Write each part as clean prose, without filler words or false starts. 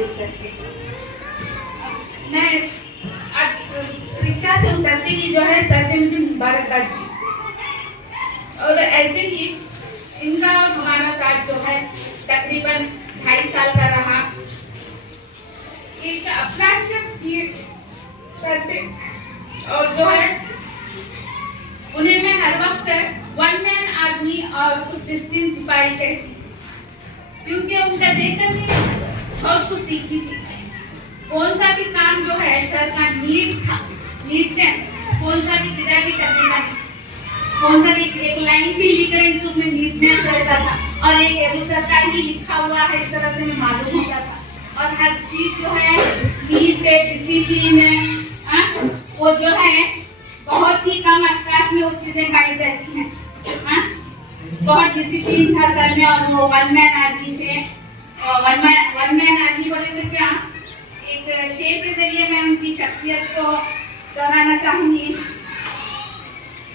Carew sir के। मैं rickshaw से उतरते ही जो है सर ने मुझे मुबारकबाद दी। और ऐसे ही इनका और हमारा साथ जो है तकरीबन 2.5 साल का रहा। एक अपना ही सर पे, और जो है उन्हें मैं हर वक्त वन मैन आर्मी और सिस्टीन सिपाही कहती, क्योंकि उनका देखकर मैं बहुत कुछ सीखी थी। कौन सा भी काम जो है सर का नीटनेस, कौन सा भी विदा की करने का, कौन सा भी एक लाइन भी लिख रहे तो उसमें नीटनेस रहता था, और एक एरू सर का ही लिखा हुआ है इस तरह से मैं मालूम होता था। और हर चीज जो है नीट है, डिसिप्लिन है, वो जो है बहुत ही कम अवकाश में वो चीजें पाई जाती हैं। बहुत डिसिप्लिन था सर में, और वो वन मैन आर्मी थे। वन मैन आर्मी बोले तो क्या, एक शेर के जरिए मैं उनकी शख्सियत को दोहराना चाहूंगी।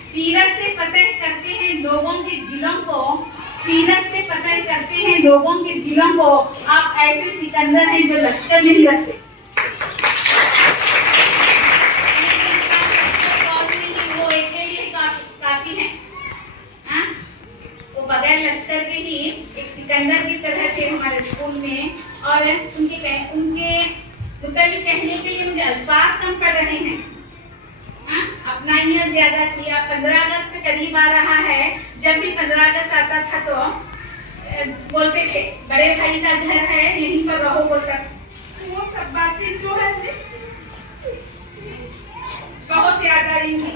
सीरत से पता करते हैं लोगों के दिलों को, सीरत से पता करते हैं लोगों के दिलों को, आप ऐसे सिकंदर हैं जो लश्कर नहीं रखते। वो अकेले काफी हैं, वो बगैर लश्कर के ही एक सिकंदर की तरह थे हमारे स्कूल में। और उनके मुताबिक कहने के लिए मुझे अल्फाज कम पड़ रहे हैं। अपना ही ज्यादा किया। 15 अगस्त करीब आ रहा है, जब भी 15 अगस्त आता था तो बोलते थे बड़े भाई का घर है यहीं पर रहो बोलकर। वो सब बातें जो है बहुत याद आएंगी।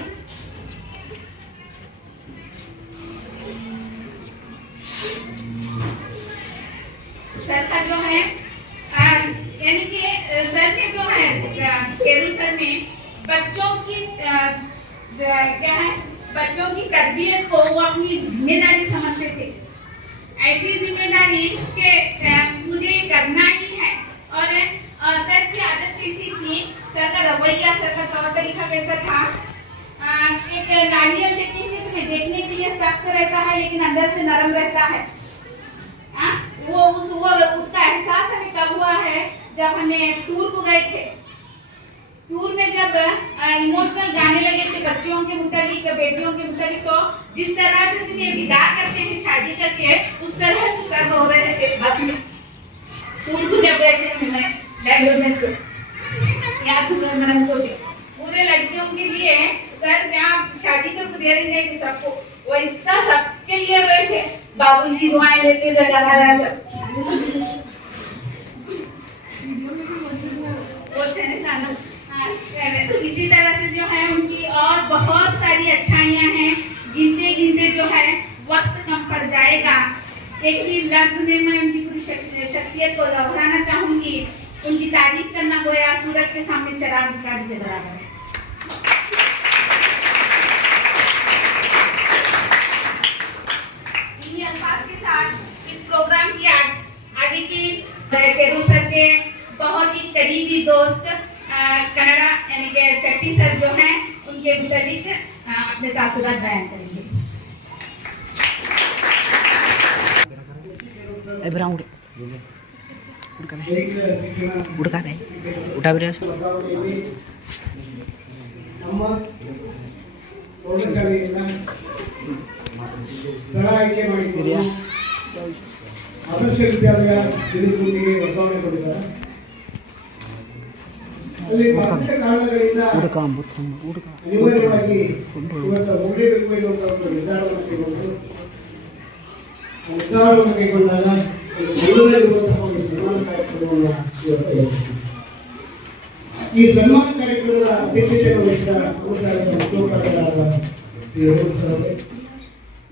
सर का जो है यानी कि सर के जो है केरू सर में बच्चों की क्या है, बच्चों की तरबियत को वो अपनी जिम्मेदारी समझते थे। ऐसी जिम्मेदारी कि मुझे करना ही है। और सर की आदत कैसी थी, सर का रवैया, सर का तौर तरीका कैसा था। एक नारियल देते हैं तुम्हें देखने के लिए सख्त रहता है लेकिन अंदर से नरम रहता है। वो उसका एहसास हमें कब हुआ है, जब हमें टूर को गए थे। टूर में जब इमोशनल गाने लगे थे बच्चों के मुताबिक, बेटियों के मुताबिक, तो जिस तरह से तुम्हें विदा करते हैं शादी करके, उस तरह से सर रो रहे थे बस में। टूर को जब गए थे हमने बेंगलुरु में से, यहाँ सुब्रमण्यम को पूरे लड़कियों के लिए सर जहाँ शादी को दे रहे थे सबको, वैसा सबके लिए रोए थे। बाबूजी दुआएं लेते जगह इसी तरह से जो है उनकी और बहुत सारी अच्छाइयां हैं, गिनते गिनते जो है वक्त कम पड़ जाएगा। एक ही लफ्ज में मैं उनकी पूरी शख्सियत को दोहराना चाहूंगी। उनकी तारीफ करना गोया सूरज के सामने चराग दिखाने के बराबर है। इन्हीं अल्फाज के साथ इस प्रोग्राम की आगे की केरू सर के बहुत ही करीबी दोस्त कन्नड़ा यानी कि चट्टी सर जो हैं, उनके मुताबिक अपने तासुरात बयान करेंगे। ಆದರ್ಶ ವಿದ್ಯಾಲಯ ತಿರುಪತಿಗೆ ವರ್ಗಾವಣೆ ಕೊಟ್ಟಿದ್ದಾರೆ. ಅಲ್ಲಿ ಪ್ರಾಥಮಿಕ ಕಾರಣಗಳಿಂದ ಅನಿವಾರ್ಯವಾಗಿ ಇವತ್ತು ಹೋಗಲೇಬೇಕು ಎನ್ನುವಂಥ ಒಂದು ನಿರ್ಧಾರವನ್ನು ಕೈಗೊಂಡು ನಿರ್ಧಾರವನ್ನು ಕೈಗೊಂಡಾಗ ಇರುವಂತಹ ಒಂದು ಸನ್ಮಾನ ಕಾರ್ಯಕ್ರಮವನ್ನು ಇವತ್ತು ಈ ಸನ್ಮಾನ ಕಾರ್ಯಕ್ರಮದ ಅಧ್ಯಕ್ಷತೆಯನ್ನು ವಹಿಸಿದ ಮುಖ್ಯೋಪಾಧ್ಯಾಯರಾದ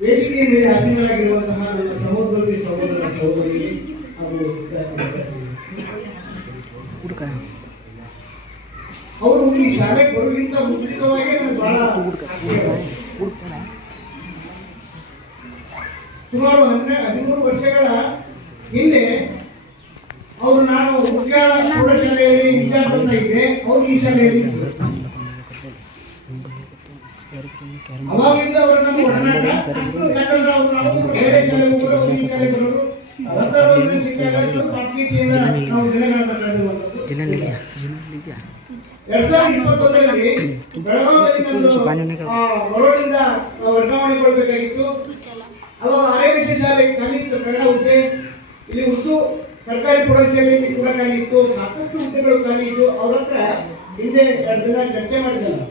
ವೇದಿಕೆಯ ಮೇಲೆ ಆಸೀನರಾಗಿರುವಂತಹ ನನ್ನ ಸಹೋದರಿ ಸಹೋದರಿಗೆ ಹಾಗೂ ಅವರು ಈ ಶಾಲೆಗೆ ಬರುವುದಕ್ಕಿಂತ ಮುಂಚಿತವಾಗಿ ಬಹಳ ಸುಮಾರು 13 ವರ್ಷಗಳ ಹಿಂದೆ ಅವರು ನಾನು ಮುಖ್ಯ ಪ್ರೌಢಶಾಲೆಯಲ್ಲಿ ಇನ್ಚಾರ್ಜ್ ಅಂತ ಇದ್ದೆ. ಅವರು ಈ ಶಾಲೆಯಲ್ಲಿ ಅವಾಗಿಂದ ಅವರು ನಮ್ಮ ಒಡನಾಟ. ಯಾಕಂದ್ರೆ ನಾವು ಬೇರೆ ಶಾಲೆಗೆ ಹೋಗೋರು ಈ ಶಾಲೆಗೆ ಬರೋರು 61 ಶಿಕ್ಷಕರು ಪ್ರೀತಿಯಿಂದ ನಾವು ದಿನಗಳನ್ನು ಕಳೆದಿರುವಂಥದ್ದು. 2021ರಲ್ಲಿ ಬೆಳಗಾವಿಯಲ್ಲಿ ಬರೋಡಿಂದ ವರ್ಗಾವಣೆಗೊಳ್ಳಬೇಕಾಗಿತ್ತು. ಅವಾಗ ಆರೋಗ್ಯ ಶಾಲೆ ಖಾಲಿ ಇತ್ತು, ಕನ್ನಡ ಹುದ್ದೆ. ಇಲ್ಲಿ ಉರ್ದು ಸರ್ಕಾರಿ ಪ್ರೌಢಶಾಲೆಯಲ್ಲಿ ಕೂಡ ಖಾಲಿ ಇತ್ತು, ಸಾಕಷ್ಟು ಹುದ್ದೆಗಳು ಖಾಲಿ ಇತ್ತು. ಅವ್ರ ಹತ್ರ ಹಿಂದೆ 2 ದಿನ ಚರ್ಚೆ ಮಾಡಿದ್ದಲ್ಲ,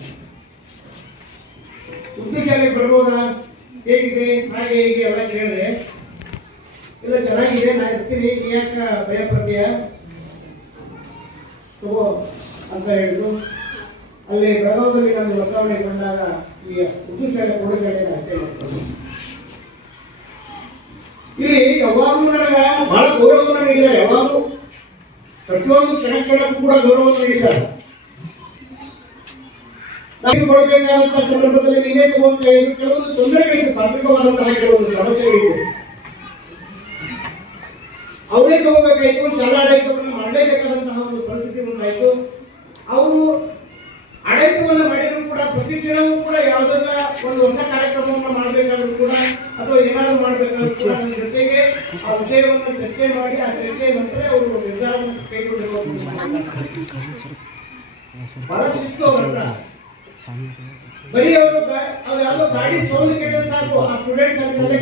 ಉರ್ದು ಶಾಲೆಗೆ ಬರ್ಬೋದಾ, ಹೇಗಿದೆ, ಹಾಗೆ ಹೇಗೆ ಎಲ್ಲ ಕೇಳಿದ್ರೆ, ಇಲ್ಲ ಚೆನ್ನಾಗಿದೆ, ನಾನು ಇರ್ತೀನಿ, ಯಾಕೆ ಭಯ ಪಡ್ತೀಯ ತಗೋ ಅಂತ ಹೇಳಿದ್ರು. ಅಲ್ಲಿ ಬೆಳಗಾವಿಯಲ್ಲಿ ನಾನು ವರ್ಗಾವಣೆ ಬಂದಾಗ ಈ ಉರ್ದು ಶಾಲೆ ಪ್ರೌಢಶಾಲೆಯನ್ನು ಅಷ್ಟೇ ಮಾಡ್ಕೊಂಡು ಇಲ್ಲಿ ಯಾವಾಗಲೂ ನನಗೆ ಬಹಳ ಗೌರವವನ್ನು ನೀಡಿದ್ದಾರೆ. ಯಾವಾಗಲೂ ಪ್ರತಿಯೊಂದು ಕ್ಷಣಕ್ಕೂ ಕೂಡ ಗೌರವವನ್ನು ನೀಡಿದ್ದಾರೆ. ನಮಗೆ ಕೊಡಬೇಕಾದಂತಹ ಸಂದರ್ಭದಲ್ಲಿ ನೀನೇ ತಗೊಂತ ಹೇಳಿದ್ರು. ಕೆಲವೊಂದು ತೊಂದರೆಗಳಿವೆ, ತಾಂತ್ರಿಕವಾದಂತಹ ಕೆಲವೊಂದು ಸಮಸ್ಯೆಗಳಿವೆ, ಅವರೇ ತಗೋಬೇಕಾಯ್ತು. ಶಾಲಾ ಆಡಳಿತವನ್ನು ಮಾಡಲೇಬೇಕಾದಂತಹ ಒಂದು ಪರಿಸ್ಥಿತಿ ಉಂಟಾಯಿತು. ಅವರು ಆಡಳಿತವನ್ನು ಮಾಡಿದ್ರು ಕೂಡ ಪ್ರತಿ ಕ್ಷಣವೂ ಕೂಡ ಯಾವುದನ್ನ ಒಂದು ಹೊಸ ಕಾರ್ಯಕ್ರಮವನ್ನು ಮಾಡಬೇಕಾದ್ರೂ ಕೂಡ ಅಥವಾ ಏನಾದರೂ ಮಾಡಬೇಕಾದ್ರೂ ಕೂಡ ಅದರ ಜೊತೆಗೆ ಆ ವಿಷಯವನ್ನು ಚರ್ಚೆ ಮಾಡಿ ಆ ಚರ್ಚೆಯ ನಂತರ ಅವರು ನಿರ್ಧಾರವನ್ನು ಕೈಗೊಳ್ಳಬೇಕು. ಬಹಳ ಶಿಸ್ತು ಅವರಲ್ಲ. ಬರೀ ಅವರು ಯಾವುದೋ ಗಾಡಿ ಸೌಂಡ್ ಕೇಳಿದ್ರೆ ಸಾಕು, ಆ ಸ್ಟೂಡೆಂಟ್ಸ್ ಅದರಲ್ಲೇ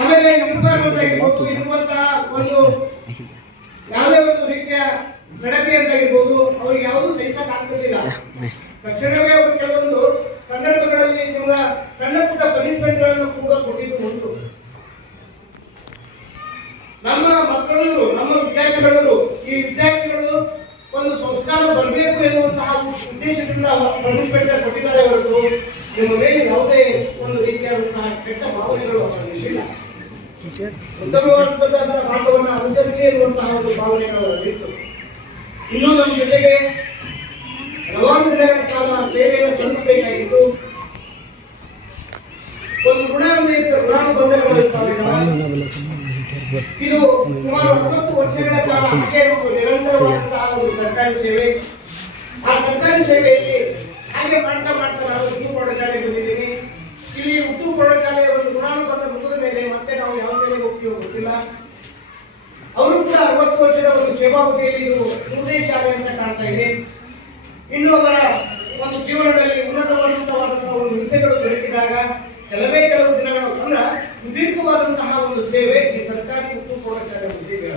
ಆಮೇಲೆ ಇರುವಂತಹ ಒಂದು ಯಾವುದೇ ಒಂದು ರೀತಿಯ ನಡತೆ ಅಂತಾಗಿರ್ಬೋದು, ಅವ್ರಿಗೆ ಯಾವುದು ಸಹಿಸಕ್ ಆಗ್ತಿರ್ಲಿಲ್ಲ. ತಕ್ಷಣವೇ ಅವರು ಕೆಲವೊಂದು ಸಂದರ್ಭಗಳಲ್ಲಿ ನಿಮ್ಗೆ ಸಣ್ಣ ಪುಟ್ಟ ಪನಿಷ್ಮೆಂಟ್ ಗಳನ್ನು ಕೂಡ ಕೊಟ್ಟಿದ್ದು ಉಂಟು. ನಮ್ಮ ಮಕ್ಕಳು, ನಮ್ಮ ವಿದ್ಯಾರ್ಥಿಗಳು, ಈ ವಿದ್ಯಾರ್ಥಿಗಳು ಒಂದು ಸಂಸ್ಕಾರ ಬರಬೇಕು ಎನ್ನುವಂತಹ ಉದ್ದೇಶದಿಂದ ಪನಿಷ್ಮೆಂಟ್ ಕೊಟ್ಟಿದ್ದಾರೆ ಹೊರತು ನಿಮ್ಮ ಮೇಲೆ ಯಾವುದೇ ಒಂದು ರೀತಿಯಾದಂತಹ ಕೆಟ್ಟ ಭಾವನೆಗಳು ಇಲ್ಲ. ಉತ್ತಮವಾದಂತಹ ಮಾರ್ಗವನ್ನು ಅನುಸರಿಸಿ ಇರುವಂತಹ ಒಂದು ಭಾವನೆಗಳು ಇತ್ತು. ಇನ್ನೂ ನಮ್ಮ ಜೊತೆಗೆ ಹಲವಾರು ದಿನಗಳ ಕಾಲ ಸೇವೆಯನ್ನು ಸಲ್ಲಿಸಬೇಕಾಗಿತ್ತು. ಒಂದು ಋಣಾನುಬಂಧಗಳು ಇದು ಸುಮಾರು 30 ವರ್ಷಗಳ ಕಾಲ ಹಾಗೆ ನಿರಂತರವಾದಂತಹ ಒಂದು ಸರ್ಕಾರಿ ಸೇವೆ. ಆ ಸರ್ಕಾರಿ ಸೇವೆಯಲ್ಲಿ ಹಾಗೆ ಮಾಡ್ತಾ ನಾವು ಉರ್ದು ಪ್ರೌಢಶಾಲೆಗೆ ಬಂದಿದ್ದೀವಿ. ಇಲ್ಲಿ ಉರ್ದು ಪ್ರೌಢಶಾಲೆಯ ಒಂದು ಋಣಾನುಬಂಧ ಮುಗಿದ ಮೇಲೆ ಮತ್ತೆ ನಾವು ಯಾವ ಶಾಲೆಗೆ ಹೋಗ್ತೀವೋ ಗೊತ್ತಿಲ್ಲ. ಅವರು ಕೂಡ 60 ವರ್ಷದ ಒಂದು ಸೇವಾವಧಿಯಲ್ಲಿ ಇದು 3ನೇ ಶಾಲೆ ಅಂತ ಕಾಣ್ತಾ ಇದೆ. ಇನ್ನು ಅವರ ಒಂದು ಜೀವನದಲ್ಲಿ ಉನ್ನತವಾದಂತಹ ಒಂದು ಹುದ್ದೆಗಳು ದೊರಕಿದಾಗ ಕೆಲವೇ ಕೆಲವು ದಿನಗಳ ಕಾಲ ಸುದೀರ್ಘವಾದಂತಹ ಒಂದು ಸೇವೆ ಈ ಸರ್ಕಾರಿ ಉರ್ದು ಪ್ರೌಢಶಾಲೆ ಹುದ್ದೆಗಳ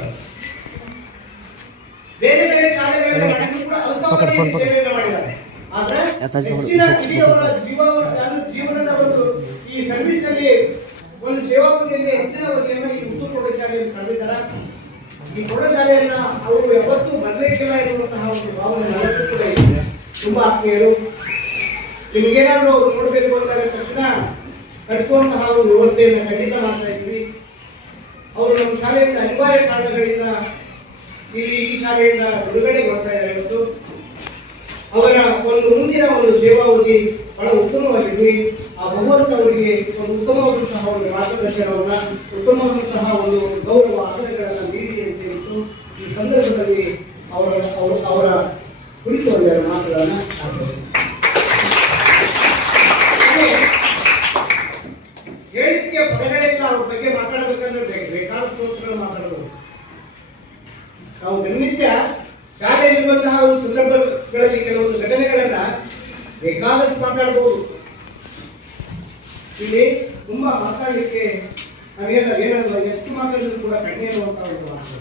ಬೇರೆ ಬೇರೆ ಶಾಲೆಗಳಲ್ಲಿ ಕೂಡ ಅಲ್ಪಾವಧಿಯ ಸೇವೆಯನ್ನು ಮಾಡಿದ್ದಾರೆ. ಆದ್ರೆ ಜೀವನದ ಒಂದು ಈ ಸರ್ವಿಸ್ ನಲ್ಲಿ ಒಂದು ಸೇವಾವಧಿಯಲ್ಲಿ ಹೆಚ್ಚಿನ ಅವಧಿಯನ್ನು ಈ ಉರ್ದು ಪ್ರೌಢಶಾಲೆಯಲ್ಲಿ ಕಳೆದಿದ್ದಾರೆ. ಈ ಪ್ರೌಢಶಾಲೆಯನ್ನ ಅವರು ಯಾವತ್ತೂ ಬದಲಿಸಿಲ್ಲ ಎನ್ನುವಂತಹ ಒಂದು ಭಾವನೆ ನಮ್ಮಲ್ಲೂ ಕೂಡ ಇದೆ. ತುಂಬಾ ಆತ್ಮೀಯರು, ನಿಮಗೇನಾದ್ರೂ ಅವರು ನೋಡಬೇಕು ಅಂತಾರೆ ತಕ್ಷಣ ಕಳಿಸುವಂತಹ ಒಂದು ವ್ಯವಸ್ಥೆಯನ್ನು ಖಂಡಿತ ಮಾಡ್ತಾ ಇದ್ವಿ. ಅವರು ನಮ್ಮ ಶಾಲೆಯಿಂದ ಅನಿವಾರ್ಯ ಕಾರಣಗಳಿಂದ ಈ ಶಾಲೆಯಿಂದ ಬಿಡುಗಡೆ ಮಾಡ್ತಾ ಇದ್ದಾರೆ. ಇವತ್ತು ಅವರ ಒಂದು ಮುಂದಿನ ಒಂದು ಸೇವಾವಧಿ ಬಹಳ ಉತ್ತಮವಾಗಿದ್ವಿ. ಆ ಭಗವಂತ ಅವರಿಗೆ ಒಂದು ಉತ್ತಮವಾದಂತಹ ಒಂದು ಮಾರ್ಗದರ್ಶನವನ್ನ, ಉತ್ತಮವಾದಂತಹ ಒಂದು ಗೌರವ ಆದರಗಳನ್ನು ನೀಡಿ ಅಂತ ಹೇಳಿತ್ತು. ಈ ಸಂದರ್ಭದಲ್ಲಿ ಅವರ ಕುರಿತು ಒಂದೆರಡು ಮಾತುಗಳನ್ನು ಹೇಳಿಕೆಯ ಪದಗಳಿಂದ ಅವ್ರ ಬಗ್ಗೆ ಮಾತಾಡಬೇಕಂದ್ರೆ ಬೇಕಾದ ಸ್ತೋತ್ರಗಳು ಮಾತಾಡಬಹುದು. ನಾವು ದಿನನಿತ್ಯ ಶಾಲೆಯಲ್ಲಿರುವಂತಹ ಒಂದು ಸಂದರ್ಭಗಳಲ್ಲಿ ಕೆಲವೊಂದು ಘಟನೆಗಳನ್ನ ಬೇಕಾದಷ್ಟು ಮಾತಾಡಬಹುದು. ಇಲ್ಲಿ ತುಂಬಾ ಮಾತಾಡಲಿಕ್ಕೆ ಏನಾದ್ರು ಎಷ್ಟು ಮಾತಾಡಿದ್ರು ಕೂಡ ಕಡಿಮೆ ಇರುವಂತಹ ಒಂದು ಮಾತು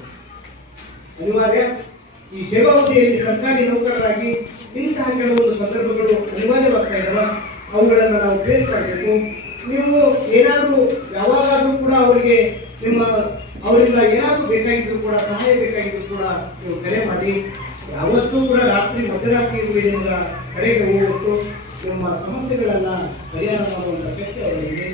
ಅನಿವಾರ್ಯ. ಈ ಸೇವಾವಧಿಯಲ್ಲಿ ಸರ್ಕಾರಿ ನೌಕರರಾಗಿ ಇಂತಹ ಕೆಲವೊಂದು ಸಂದರ್ಭಗಳು ಅನಿವಾರ್ಯವಾಗ್ತಾ ಇದ್ದಾವೆ. ಅವುಗಳನ್ನು ನಾವು ತಿಳಿಸ್ಕೊಳ್ಬೇಕು. ನೀವು ಏನಾದರೂ ಯಾವಾಗಾದ್ರೂ ಕೂಡ ಅವರಿಂದ ಏನಾದರೂ ಬೇಕಾಗಿದ್ರು ಕೂಡ, ಸಹಾಯ ಬೇಕಾಗಿದ್ರು ಕೂಡ ನೀವು ಕರೆ ಮಾಡಿ. ಯಾವತ್ತೂ ಕೂಡ ಮಧ್ಯರಾತ್ರಿ ವೇಳೆಯಿಂದ ಕರೆಗೆ ಹೋಗ್ಬಿಟ್ಟು ನಿಮ್ಮ ಸಮಸ್ಯೆಗಳನ್ನ ಪರಿಹಾರ ಮಾಡುವಂತ ಶಕ್ತಿ ಅವರಿಗೆ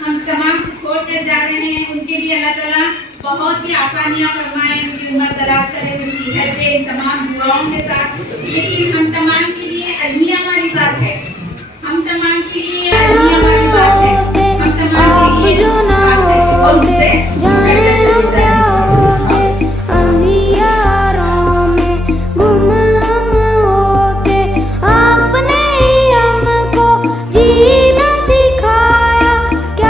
हम तमाम छोड़ कर जा रहे हैं, उनके लिए अल्लाह ताला बहुत ही आसानियां फरमाए, उनकी उम्र दराज करे, नसीहत दे इन तमाम दुआओं के साथ। लेकिन हम तमाम के लिए अल्लाह वाली बात है, हम तमाम के लिए अल्लाह वाली बात है, हम तमाम के लिए बात है और उनसे आपने हमको जीना सिखाया, क्या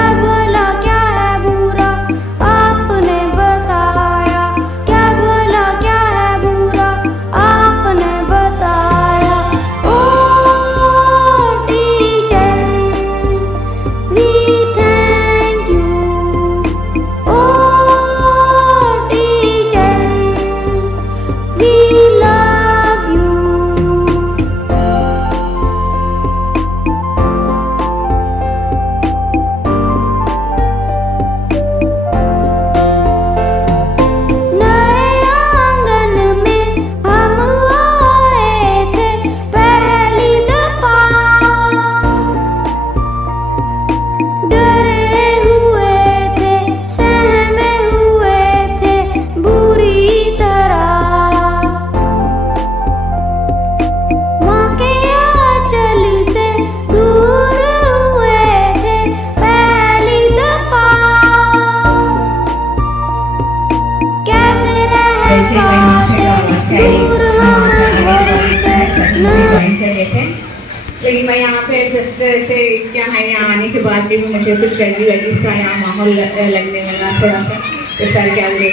लेकिन मैं यहाँ पे जस्ट ऐसे क्या है, यहाँ आने के बाद भी मुझे कुछ अजीब अजीब सा यहाँ माहौल लगने लगा थोड़ा सा। तो सर क्या बोले,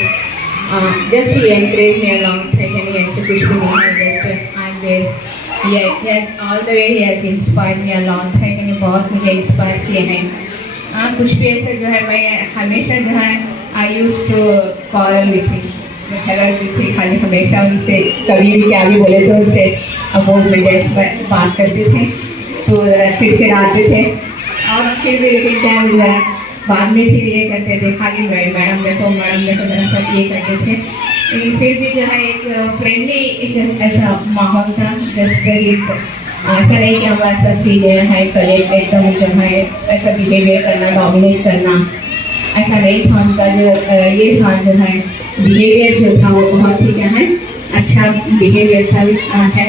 just he encourage me along, यानी ऐसे कुछ भी नहीं है, just I am there, all the way he has inspired me along, है यानी बहुत मुझे इंस्पायर किए हैं। कुछ भी ऐसे जो है मैं हमेशा जो है I use to call with him, मैं झगड़ती थी खाली हमेशा उनसे, कभी भी क्या भी बोले तो उनसे अपोज में जैसे बात करते थे तो चिड़चिड़ाते थे। और फिर भी लेकिन क्या हुआ, बाद में फिर ये करते थे खाली मैडम देखो मेरा सब ये करते थे। लेकिन फिर भी जो है एक फ्रेंडली एक ऐसा माहौल था, जस्ट ऐसा नहीं कि हम ऐसा सीधे है कलेक्ट एकदम जो है ऐसा बिहेवियर करना, डोमिनेट करना, ऐसा नहीं था। उनका जो ये था जो है बिहेवियर जो था वो बहुत ही क्या है अच्छा बिहेवियर था, है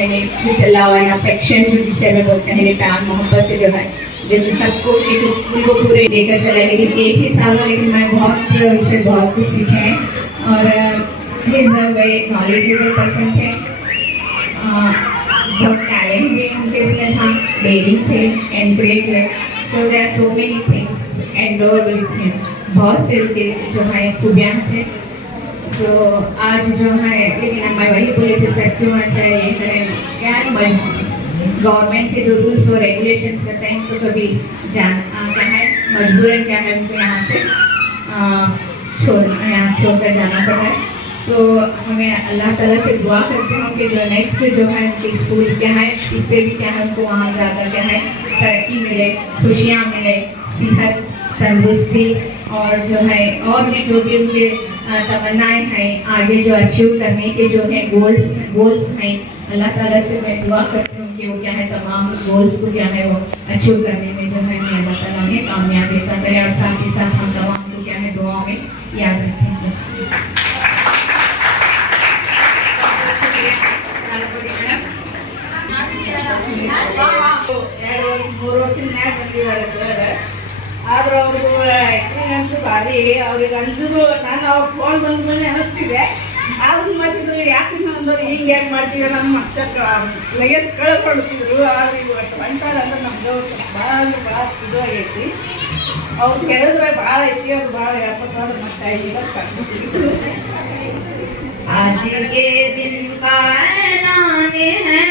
लव एंड अफेक्शन जो जिसे हमें बोलते हैं, प्यार मोहब्बत से जो है जैसे सबको एक स्कूल को पूरे लेकर चला। लेकिन एक ही साल में लेकिन मैं बहुत उनसे बहुत कुछ सीखे हैं। और एक नॉलेजेबल पर्सन थे, बहुत टैलेंट भी उनके इसमें था, डेयरिंग थे, encourage, so there are so many things endowed with him, बहुत से उनके जो है खूबियाँ थे। सो आज जो है लेकिन मैं वही बोले थे सर क्यों अच्छा ये करें, क्या है गवर्नमेंट के जो रूल्स और रेगुलेशंस रहते हैं तो कभी क्या है मजबूरन क्या है उनको यहाँ से छोड़कर जाना पड़ा है। तो हमें अल्लाह ताला से दुआ करते हैं कि जो नेक्स्ट जो है उनकी स्कूल क्या है इससे भी क्या है उनको वहाँ ज़्यादा क्या है तरक्की मिले, खुशियाँ मिले, सेहत, तंदुरुस्ती और जो है और भी जो भी उनके तमन्नाएं हैं आगे जो अचीव करने के जो है गोल्स हैं, अल्लाह ताला से मैं दुआ करती हूँ कि वो क्या है तमाम गोल्स को क्या है वो अचीव करने में जो है मैं अल्लाह ताला उन्हें कामयाबी अता करे। और साथ ही साथ हम तमाम को क्या है दुआ में याद रखें। बस ಆದ್ರೆ ಅವ್ರಿಗೂ ಆ್ಯಕ್ಟಿಂಗ್ ಭಾರಿ ಅವ್ರಿಗೆ ಅಂದ್ರು ನಾನು ಅವ್ರು ಫೋನ್ ಬಂದ ಮೇಲೆ ಅನಿಸ್ತಿದೆ ಆದ್ರೂ ಮಾಡ್ತಿದ್ರು ಯಾಕೆ ಅಂದ್ರೆ ಹಿಂಗೆ ಯಾಕೆ ಮಾಡ್ತೀವಿ ನಮ್ಮ ಮಕ್ಸಕ್ಕೆ ಲಗೇಜ್ ಕಳ್ಕೊಳ್ತಿದ್ರು ಅವ್ರಿಗೆ ಒಟ್ಟು ಅಂತಾರೆ ಅಂದ್ರೆ ನಮ್ಗೆ ಭಾಳ ಅಂದ್ರೆ ಭಾಳ ಇದು ಆಗೈತಿ ಅವ್ರು ಹೇಳಿದ್ರೆ ಭಾಳ ಐತಿ ಅದು ಭಾಳ ಹೇಳ್ಕೊತಾರೆ ಮತ್ತೆ ಈಗ ಸಾಕು। आज के दिन का ऐलान है,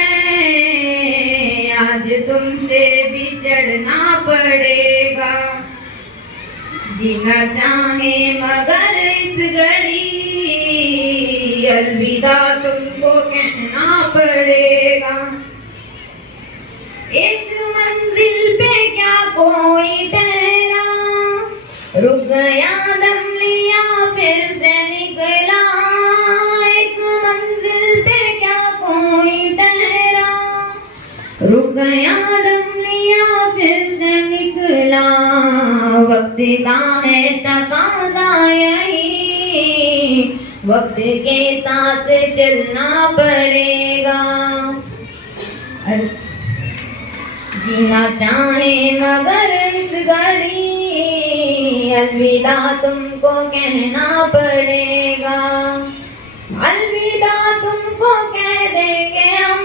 आज तुमसे बिछड़ना पड़ेगा, जीना चाहे मगर इस घड़ी अलविदा तुमको कहना पड़ेगा। एक मंजिल पे क्या कोई ठहरा, रुक गया दम लिया फिर से निकला, एक मंजिल पे क्या कोई ठहरा, रुक गया दम लिया फिर से निकला, वक्त का है तकाज़ा यही, वक्त के साथ चलना पड़ेगा, जीना चाहे मगर इस घड़ी अलविदा तुमको कहना पड़ेगा, अलविदा तुमको कह देंगे हम,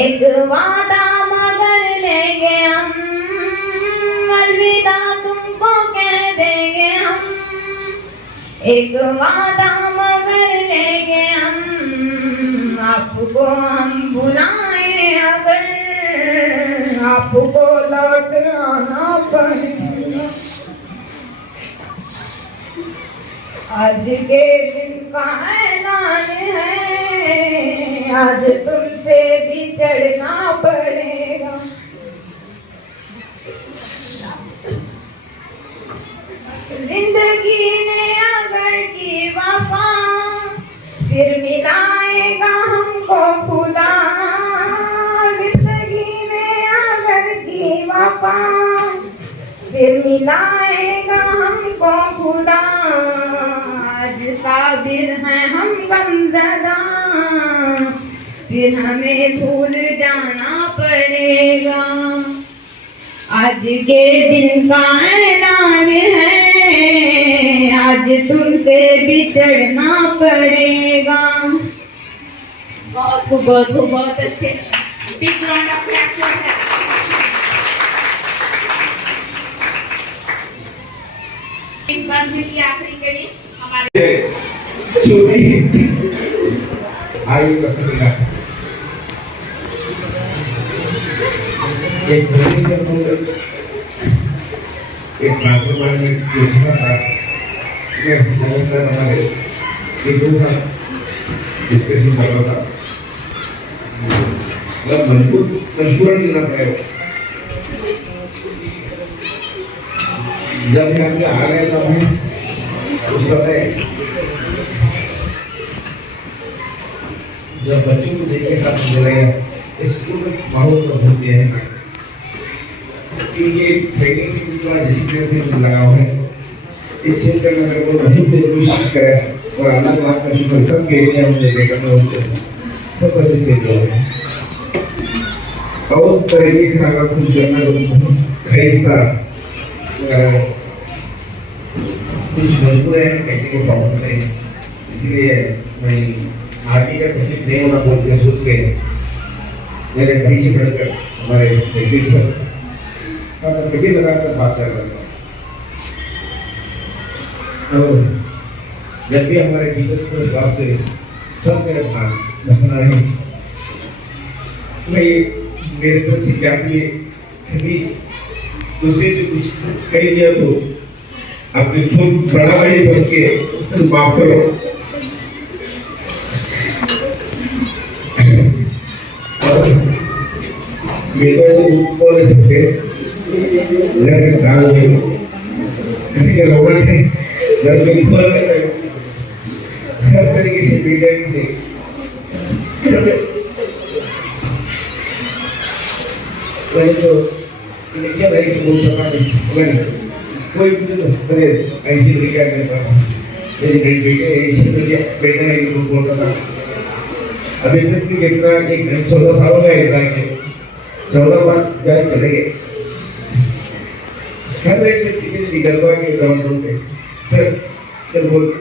एक वादा मगर लेंगे हम, अलविदा तुमको कह देंगे हम, एक वादा मगर लेंगे हम, आपको हम बुलाएं अगर आपको लौट आना पड़ेगा। आज के दिन का ऐलान है, आज तुमसे बिछड़ना पड़ेगा। जिंदगी ने अगर की वफा फिर मिलाएगा हमको खुदा, जिंदगी ने अगर की वफा फिर मिलाएगा हमको खुदा, आज साबिर हैं हम गमज़दा फिर हमें भूल जाना पड़ेगा। आज के दिन का ऐलान है, आज तुमसे बिछड़ना पड़ेगा। बहुत अच्छे Big round of applause for her. इस बंद की आखिरी कड़ी हमारे आयु का एक ट्रांसफॉर्मर योजना था हमारे डिस्कशन कर रहा था मतलब मजबूरन लेना पड़ेगा जब हम आ गए तब हम उस समय जब बच्चों को देख के साथ मिलाया स्कूल में माहौल तो होते हैं क्योंकि ट्रेनिंग से भी थोड़ा डिसिप्लिन से लगाव है इस क्षेत्र में अगर वो बहुत कोशिश करे और अल्लाह ताला का शुक्र सब के लिए हमने देखा तो सब ऐसे चल रहा है और तरीके का अगर कुछ करना तो खरीदता अगर कुछ मजबूर है टेक्निकल प्रॉब्लम से इसलिए मैं आगे का कुछ नहीं होना बोल के सोच के मेरे पीछे पड़कर हमारे टीचर सर मैं कभी लगाकर बात कर रहा था तो जब भी हमारे टीचर्स को हिसाब से सब मेरे ध्यान रखना है मैं मेरे तरफ से क्या कभी दूसरे से कुछ कह दिया तो अपने छोट बड़ा भाई सबके माफ करो बेटा को बोल सकते लेकिन डाल दे इसके लोगों ने जब भी बोल हर तरीके से बेटा से तो क्या भाई को बोल सकता है कोई भी तो करे ऐसे लिखा है मेरे पास मेरे बेटे ऐसे बेटा है इनको बोल रहा था अभी तक की कितना एक 14 सालों का एग्जाम है 14 बार बैच चले गए हर एक बच्चे के निकलवा के एग्जाम होते सर चल बोल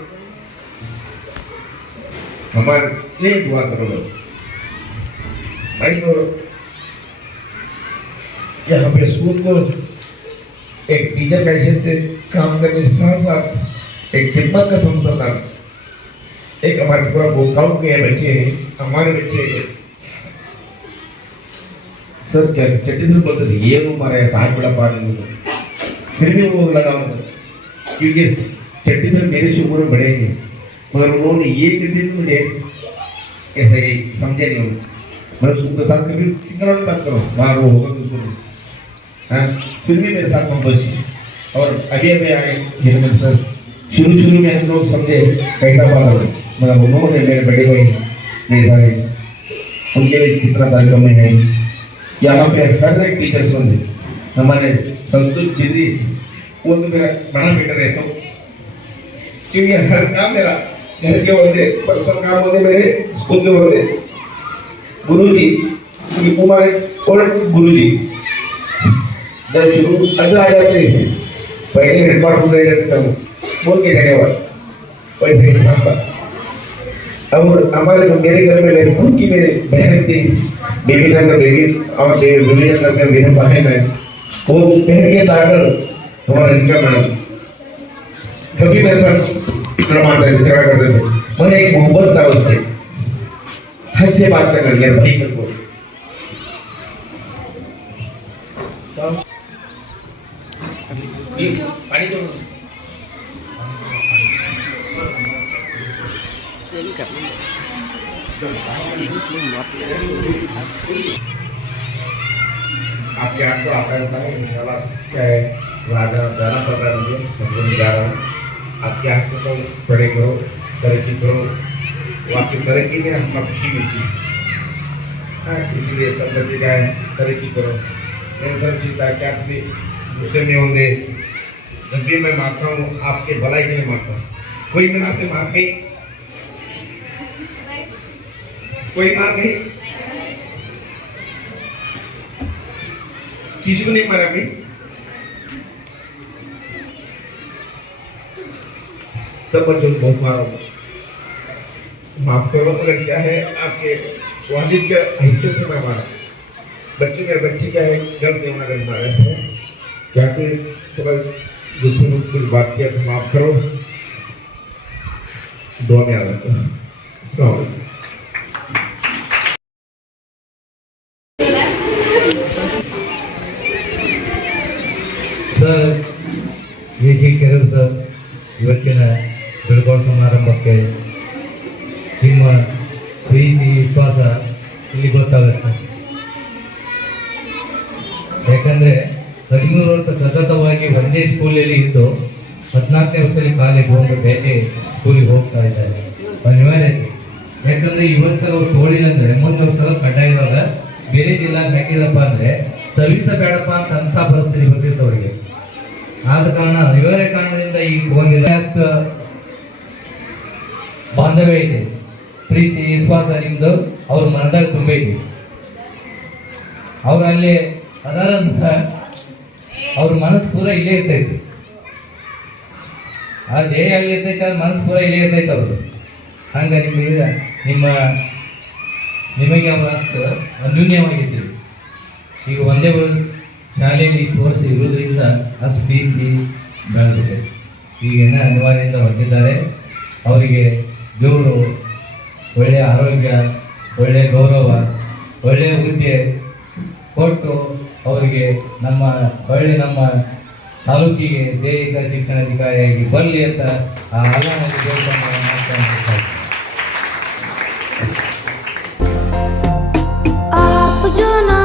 हमारे लिए दुआ करो बस भाई तो यहाँ पे स्कूल को एक टीचर पैसे से काम करने के साथ साथ एक खिदमत का संस्थान एक हमारे पूरा गाँव के बच्चे हैं हमारे बच्चे सर क्या छत्तीसगढ़ बोलते थे ये हमारे 60 बड़ा पानी फिर भी वो लगा क्योंकि छत्तीसगढ़ मेरे से उम्र बड़े हैं मगर उन्होंने ये दिन मुझे ऐसे ही समझे नहीं मतलब उनके साथ कभी सिंगल आउट बात करो बाहर वो होगा उसको हाँ फिर भी मेरे साथ कॉम्पोज और अभी अभी आए हिरमन सर शुरू में हम लोग समझे कैसा बात हो मगर उन्होंने मेरे बड़े भाई मेरे सारे उनके लिए कितना तारीफ में है यहाँ पे हर एक टीचर्स होंगे हमारे संतोष जी वो तो मेरा बड़ा बेटा है तो क्योंकि हर काम मेरा घर के होते पर्सनल काम होते मेरे स्कूल के होते गुरुजी क्योंकि हमारे और गुरुजी जब शुरू अंदर आ जाते हैं पहले हेडमास्टर रह जाते थे बोल के जाने वाला वैसे इंसान था और हमारे मेरे घर में मेरे खुद की मेरे बहन थी बेबी का बेबी और बेबी का मेरे बहन है वो बहन के ताकत हमारा इनका मैडम कभी मेरे साथ मारते थे झगड़ा करते थे मगर एक मोहब्बत था उसमें हद से बात करना मेरे भाई सर को पानी दो आपके यहाँ तो आता रहता है इंशाल्लाह क्या है जाना पड़ रहा है मुझे मैं जा रहा हूँ आपके यहाँ से तो पढ़े करो तरक्की करो वो आपकी तरक्की में हमें खुशी मिलती है हाँ इसीलिए सब बच्चे का है तरक्की करो मेरे तरफ से ताकि आप भी गुस्से में होंगे जब भी मैं मारता हूँ आपके भलाई के लिए मारता हूँ कोई मेरा से मार गई कोई मार गई किसी को नहीं मारा भाई सब बच्चों को बहुत मारो माफ करो मगर क्या है आपके वालिद के हिस्से से मैं मारा बच्ची क्या है जब देना कर पा रहे थे क्या कि थोड़ा गुस्से में कुछ बात किया तो माफ करो दुआ में याद रखो sorry sir V C Kerur sir ಇವತ್ತಿನ ಬೀಳ್ಕೊಡುವ ಸಮಾರಂಭಕ್ಕೆ ನಿಮ್ಮ ಪ್ರೀತಿ ವಿಶ್ವಾಸ ಇಲ್ಲಿ ಗೊತ್ತಾಗುತ್ತೆ. ಯಾಕಂದರೆ 13 ವರ್ಷ ಸತತವಾಗಿ ಒಂದೇ ಸ್ಕೂಲಲ್ಲಿ ಇದ್ದು 14ನೇ ವರ್ಷದಲ್ಲಿ ಕಾಲೇಜ್ ಹೋಗಿ ಬೇರೆ ಸ್ಕೂಲಿಗೆ ಹೋಗ್ತಾ ಇದ್ದಾರೆ ಅನಿವಾರ್ಯತೆ. ಯಾಕಂದರೆ ಈ ವರ್ಷದಾಗ ಅವ್ರು ತೋಳಿಲ್ಲ ಅಂದರೆ ಮುಂದೆ ವರ್ಷದಾಗ ಕಡ್ಡಾಯದಾಗ ಬೇರೆ ಜಿಲ್ಲಾಗೆ ಹಾಕಿದ್ರಪ್ಪ ಅಂದರೆ ಸರ್ವಿಸ ಬೇಡಪ್ಪ ಅಂತ ಪರಿಸ್ಥಿತಿ ಬರ್ತಿತ್ತು ಅವರಿಗೆ. ಆದ ಕಾರಣ ಅನಿವಾರ್ಯ ಕಾರಣದಿಂದ ಈ ಹೋಗಿಲ್ಲ. ಅಷ್ಟು ಬಾಂಧವ್ಯ ಇದೆ, ಪ್ರೀತಿ ವಿಶ್ವಾಸ ನಿಮ್ದು ಅವ್ರ ಮನದಾಗ ತುಂಬ ಇದೆ. ಅವ್ರು ಅಲ್ಲಿ ಅದರಂತ ಅವ್ರ ಮನಸ್ಸು ಪೂರ ಇಲ್ಲೇ ಇರ್ತೈತಿ. ಆ ದೇಹ ಅಲ್ಲಿ ಇರ್ತೈತೆ, ಅದ್ರ ಮನಸ್ಸು ಪೂರ ಇಲ್ಲೇ ಇರ್ತೈತೆ ಅವ್ರದ್ದು. ಹಂಗೆ ನಿಮಗೆ ಅವ್ರು ಅಷ್ಟು ಅನ್ಯೂನ್ಯವಾಗಿದ್ದೀವಿ. ಈಗ ಒಂದೇ ಶಾಲೆಯಲ್ಲಿ ಇಷ್ಟು ವರ್ಷ ಇರೋದ್ರಿಂದ ಅಷ್ಟು ಪ್ರೀತಿ ಬೆಳೆದಿದೆ. ಈಗೇನ ಅನಿವಾರ್ಯದಿಂದ ಹೊರಟಿದ್ದಾರೆ. ಅವರಿಗೆ ದೇವರು ಒಳ್ಳೆಯ ಆರೋಗ್ಯ, ಒಳ್ಳೆಯ ಗೌರವ, ಒಳ್ಳೆಯ ಹುದ್ದೆ ಕೊಟ್ಟು ಅವರಿಗೆ ನಮ್ಮ ತಾಲೂಕಿಗೆ ದೈಹಿಕ ಶಿಕ್ಷಣಾಧಿಕಾರಿಯಾಗಿ ಬರಲಿ ಅಂತ ಆ ಅಲ್ಲನಲ್ಲಿ ದೇವಸ್ಥಾನ ಮಾಡ್ತಾ आप जो ना